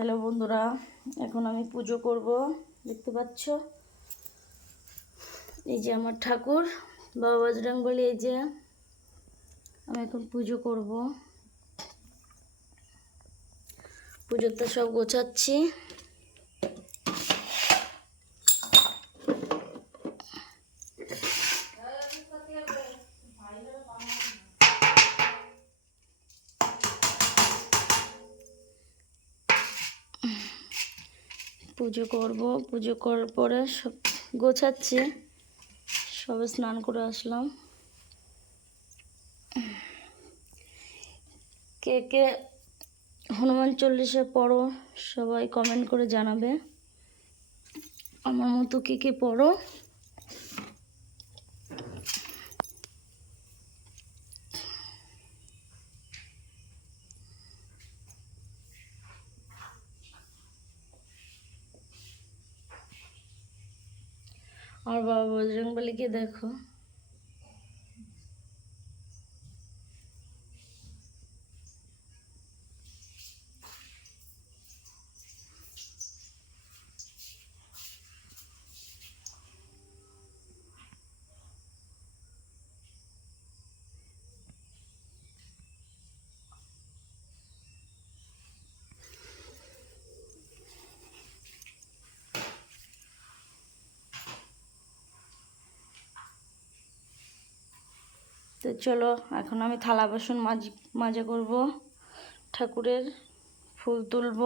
Hello বন্ধুরা, এখন আমি পুজো করব। দেখতে পাচ্ছ, এই যে আমার ঠাকুর বাবা বজরংবলী। এই যে আমি এখন পুজো করব। পুজোতে সব গোছাচ্ছি। পুজো করব, পুজো করার পরে সব গোছাচ্ছি। সবে স্নান করে আসলাম। কে কে হনুমান চল্লিশা পড়ো সবাই কমেন্ট করে জানাবে। আমার মতো কে কে পড়ো। আর বাবা বজরংবলীকে দেখো। তো চলো, এখন আমি থালা বাসন মাজা করব, ঠাকুরের ফুল তুলব।